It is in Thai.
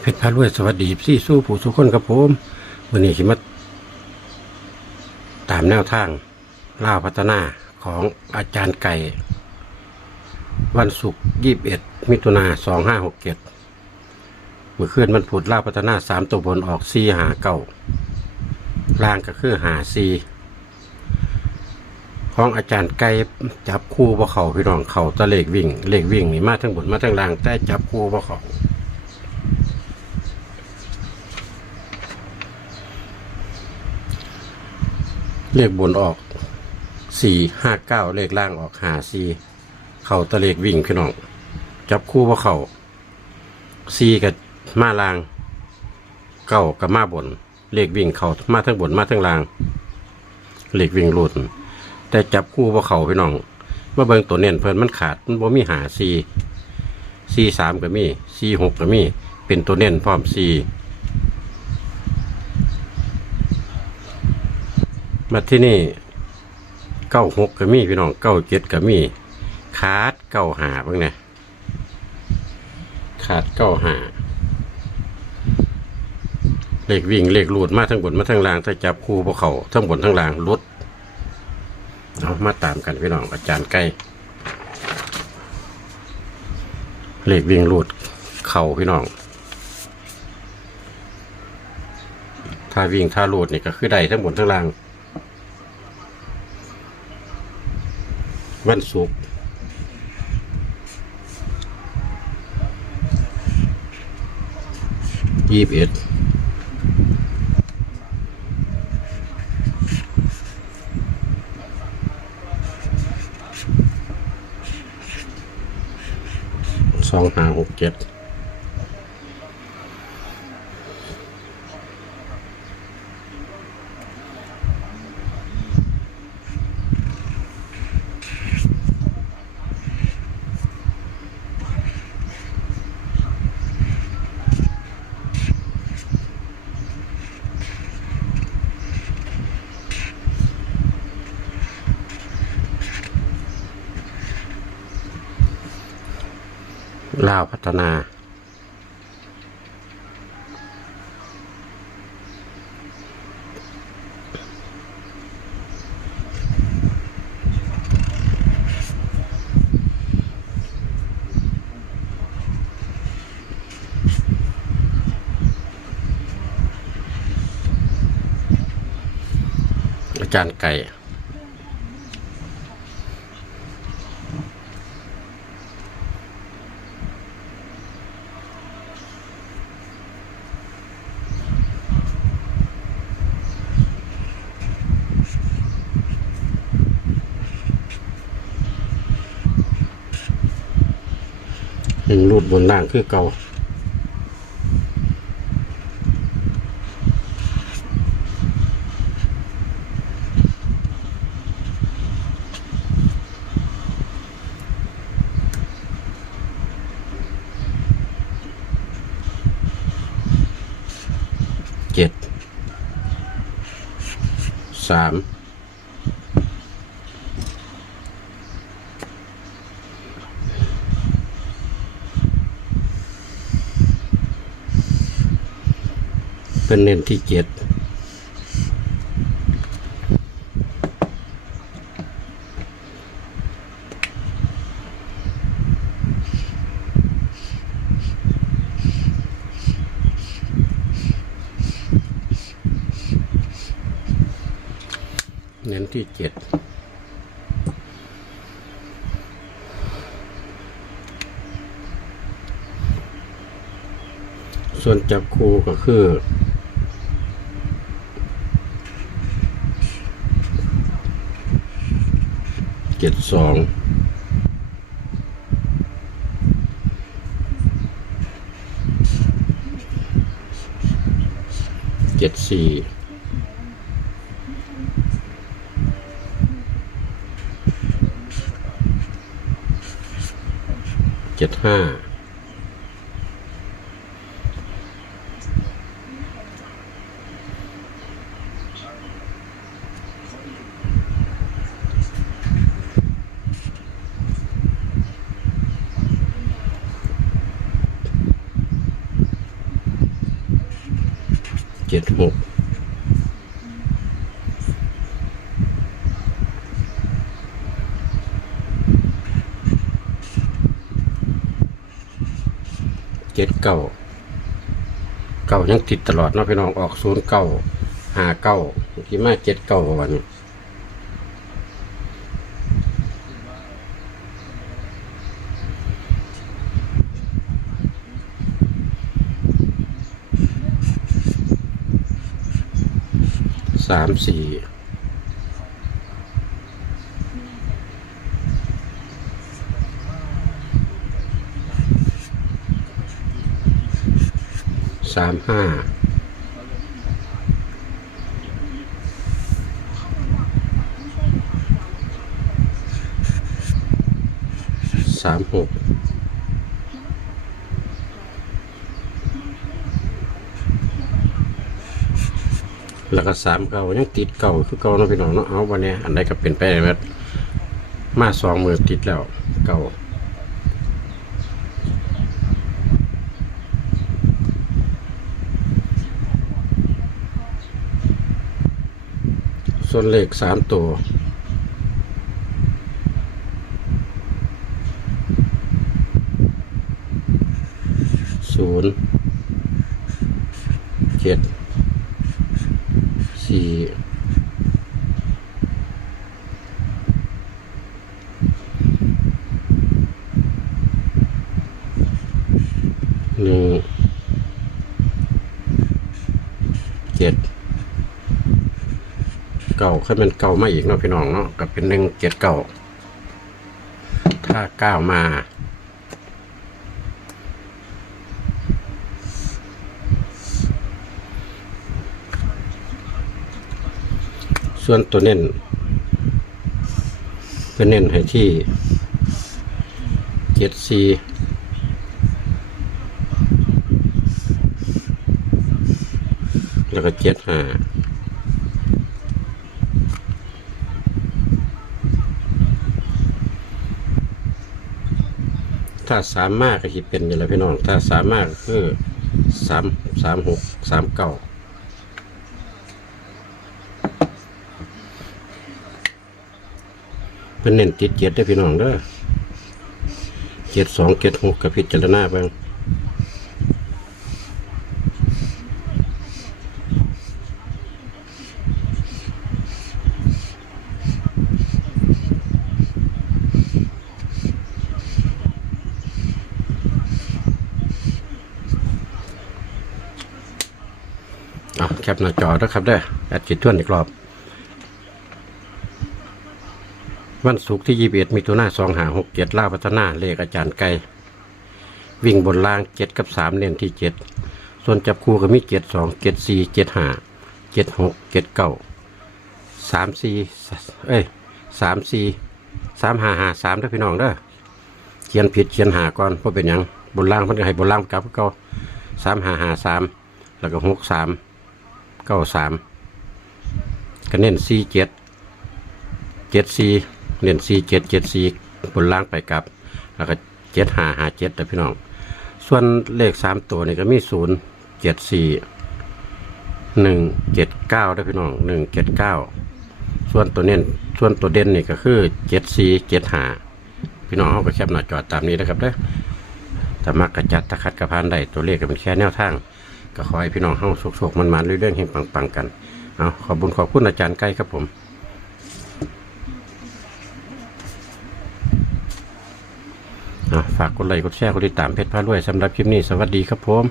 เพชรพารวยสวัสดีซี่สู้ผู้สุคนครับผมวันนี้ขิมาตามแนวทางล่าพัฒนาของอาจารย์ไก่ วันศุกร์ยี่บเอ็ดมิถุนาสองห้าหกเจ็ดเมื่อคืนมันผุดล่าพัฒนาสามตัวบนออกซีหาเก้าล่างก็คือหาซีของอาจารย์ไก่จับคู่บ่เขาพี่น้องเขาตะเลกวิ่งเลขวิ่งนี่มาทั้งบนมาทั้งล่างแต่จับคู่บ่เขา เลขบนออกสี่ห้าเก้าเลขล่างออกหาสี่เข่าตะเลขวิ่งพี่น้อง จับคู่ว่าเข่าสี่กับมาล่างเก้ากับมาบน เลขวิ่งเข่ามาทั้งบนมาทั้งล่าง เลขวิ่งหลุดแต่จับคู่ว่าเข่าพี่น้องมาเบิ่งตัวเน้นเพิ่นมันขาดมันบ่มีหาสี่สี่สามก็มีสี่หกก็มี เป็นตัวเน้นพร้อมสี่ มาที่นี่เก้าหกก็มีพี่น้องเก้าเจ็ดก็มีขาดเก้าหาบ้างเนี่ยขาดเก้าหาเลขวิ่งเลขลูดมาทั้งบนมาทั้งล่างถ้าจับคู่พวกเขาทั้งบนทั้งล่างลดเอามาตามกันพี่น้องอาจารย์ใกล้เลขวิ่งลูดเข่าพี่น้องถ้าวิ่งถ้าลูดนี่ก็คือได้ทั้งบนทั้งล่าง วันศุกร์ยี่สิบเอ็ดสองห้าหกเจ็ด ลาวพัฒนา อาจารย์ไก่ หนึ่งรูดบนล่างคือเก่าเจ็ดสาม เป็นเน้นที่เจ็ดเน้นที่เจ็ดส่วนจับคู่ก็คือ เจ็ดสองเจ็ดสี่เจ็ดห้า เจ็ดหกเจ็ดเก้าเก้ายังติดตลอดเนาะพี่น้องออกศูนย์เก้าหาเก้าที่มาเจ็ดเก้าวันนี้ สามสี่สามห้าสามหก แล้วก็สามเก่ายังติดเก่าคือเก่าเนาะพี่น้องเนาะเอาวันนี้อันใดก็เป็นไปได้หมดมาสองมือติดแล้วเก่าส่วนเลขสามตัวศูนย์เจ็ดสี่หนึ่งเจ็ด เก่า ขึ้นเป็นเก่ามาอีกเนาะพี่น้องเนาะกับเป็นหนึ่งเจ็ดเก่าถ้าเก้ามาส่วนตัวเน้นเป็นเน้นให้ที่เจ็ดสี่แล้วก็เจ็ดห้า ถ้าสามมากก็คิดเป็นอย่างไรพี่น้อง ถ้าสามมากก็คือสามสามหกสามเก้าเป็นเน้นติดเจ็ดได้พี่น้องเด้อเจ็ดสองเจ็ดหกกับพิจารณาบ้าง แคปหน้าจอนะครับเด้อแอดจิตทวนอีกรอบ วันศุกร์ที่ยี่สิบเอ็ดมีตัวหน้าสองหาหกเจ็ดล่าพัฒนาเลขอาจารย์ไก่วิ่งบนล่างเจ็ดกับสามเน้นที่เจ็ดส่วนจับคู่ก็มีเจ็ดสองเจ็ดสี่เจ็ดห้าเจ็ดหกเจ็ดเก้าสามสี่เอ้ยสามสี่สามห้าห้าสามเด้อพี่น้องเด้อเขียนผิดเขียนหาก่อนเพราะเป็นหยังบนล่างเพิ่นก็ให้บนล่างกลับเก้าสามห้าห้าสามแล้วก็หกสาม เก้าสามก็เน้นสี่เจ็ดเจ็ดสี่เล่นสี่เจ็ดเจ็ดสี่บนล่างไปกลับ แล้วก็เจ็ดห้าห้าเจ็ดแต่พี่น้อง ส่วนเลขสามตัวนี่ก็มีศูนย์เจ็ดสี่หนึ่งเจ็ดเก้าได้พี่น้องหนึ่งเจ็ดเก้าส่วนตัวเน้นส่วนตัวเด่นนี่ก็คือเจ็ดสี่เจ็ดห้าพี่น้องเขาก็แคปหน้าจอดตามนี้นะครับเด้อแต่มักกระจัดตะคัดกระพานได้ตัวเลขก็เป็นแค่แนวทาง ก็ขอให้พี่น้องเข้าสุขๆมันๆเรื่อยๆเฮงปังๆกันเอาขอบุญขอบคุณอาจารย์ใกล้ครับผมฝากกดไลค์กดแชร์กดติดตามเพจพารวยสำหรับคลิปนี้สวัสดีครับผม